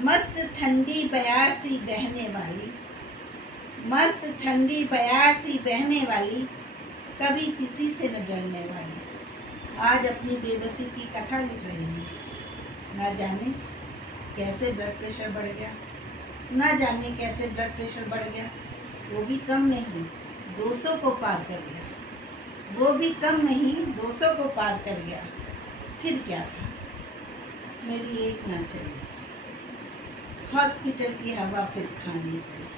मस्त ठंडी बयार सी बहने वाली, मस्त ठंडी बयार सी बहने वाली, कभी किसी से न डरने वाली। आज अपनी बेबसी की कथा लिख रही हूँ। ना जाने कैसे ब्लड प्रेशर बढ़ गया, ना जाने कैसे ब्लड प्रेशर बढ़ गया। वो भी कम नहीं 200 को पार कर गया, वो भी कम नहीं 200 को पार कर गया। फिर क्या था, मेरी एक ना चली, हॉस्पिटल की हवा फिर खानी पड़ी।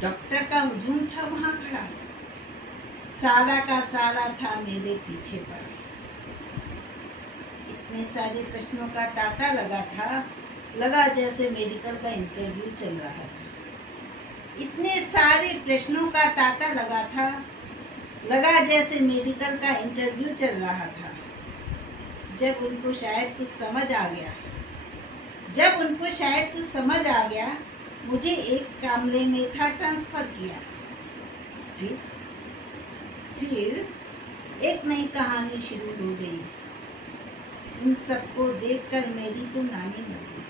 डॉक्टर का हुजूम था वहाँ खड़ा, सारा का सारा था मेरे पीछे पड़ा। इतने सारे प्रश्नों का तांता लगा था, लगा जैसे मेडिकल का इंटरव्यू चल रहा था। इतने सारे प्रश्नों का तांता लगा था, लगा जैसे मेडिकल का इंटरव्यू चल रहा था। जब उनको शायद कुछ समझ आ गया, जब उनको शायद कुछ समझ आ गया, मुझे एक कामरे में था ट्रांसफर किया। फिर एक नई कहानी शुरू हो गई। इन सबको देखकर मेरी तो नानी मर गई।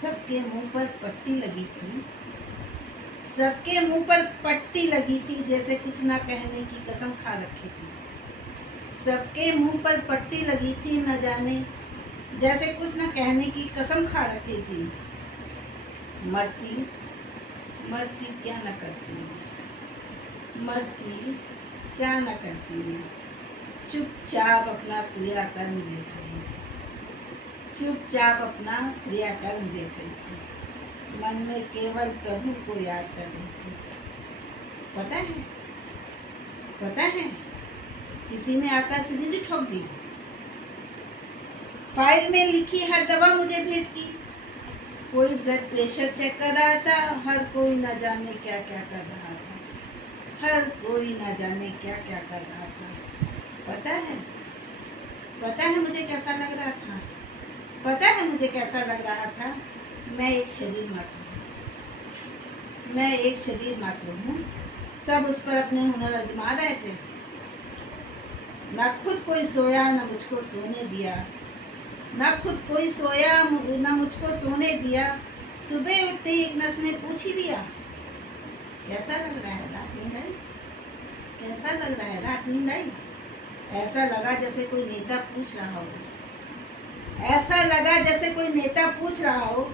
सबके मुंह पर पट्टी लगी थी, सबके मुंह पर पट्टी लगी थी, जैसे कुछ ना कहने की कसम खा रखी थी। सबके मुंह पर पट्टी लगी थी, न जाने जैसे कुछ न कहने की कसम खा रखी थी। मरती मरती क्या न करती मैं, मरती क्या न करती मैं। चुपचाप अपना क्रियाकर्म देख रही थी, चुपचाप अपना क्रियाकर्म देख रही थी। मन में केवल प्रभु को याद कर रही थी। पता है किसी ने आकर सिरिंज ठोक दी। फाइल में लिखी हर दवा मुझे भेंट की। कोई ब्लड प्रेशर चेक कर रहा था, हर कोई न जाने क्या क्या कर रहा था, हर कोई न जाने क्या क्या कर रहा था। पता है मुझे कैसा लग रहा था, पता है मुझे कैसा लग रहा था। मैं एक शरीर मात्र हूँ। सब उस पर अपने हुनर आजमा रहे थे। ना खुद कोई सोया, ना मुझको सोने दिया, ना खुद कोई सोया, ना मुझको सोने दिया। सुबह उठते ही एक नर्स ने पूछ ही लिया, कैसा लग रहा है, रात नींद आई? कैसा लग रहा है, रात नींद आई? ऐसा लगा जैसे कोई नेता पूछ रहा हो, ऐसा लगा जैसे कोई नेता पूछ रहा हो,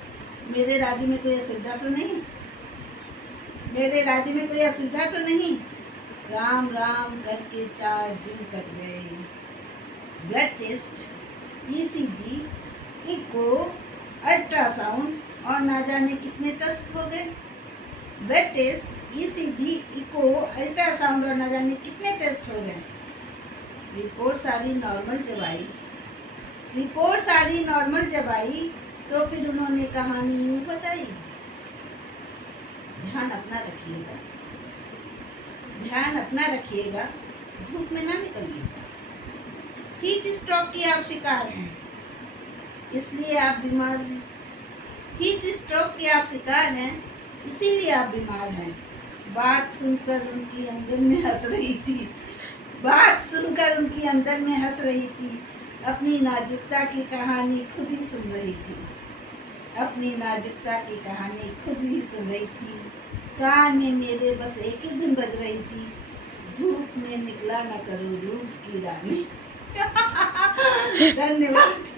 मेरे राज्य में कोई असुविधा तो नहीं, मेरे राज्य में कोई असुविधा तो नहीं। राम राम करके 4 दिन कट गए। Blood test, ECG, echo, ultrasound और ना जाने कितने टेस्ट हो गए। Blood test, ECG, echo, ultrasound और ना जाने कितने टेस्ट हो गए। रिपोर्ट सारी नॉर्मल जब आई तो फिर उन्होंने कहानी यूँ बताई। ध्यान अपना रखिएगा, धूप में ना निकलिएगा। हीट स्ट्रोक की आप शिकार हैं, इसलिए आप बीमार हैं। हीट स्ट्रोक के आप शिकार हैं, इसीलिए आप बीमार हैं। बात सुनकर उनकी अंदर में हंस रही थी, बात सुनकर उनकी अंदर में हंस रही थी। अपनी नाजुकता की कहानी खुद ही सुन रही थी, अपनी नाजुकता की कहानी खुद ही सुन रही थी। कान में मेरे बस एक ही धुन बज रही थी, धूप में निकला न करो रूप की रानी। धन्यवाद।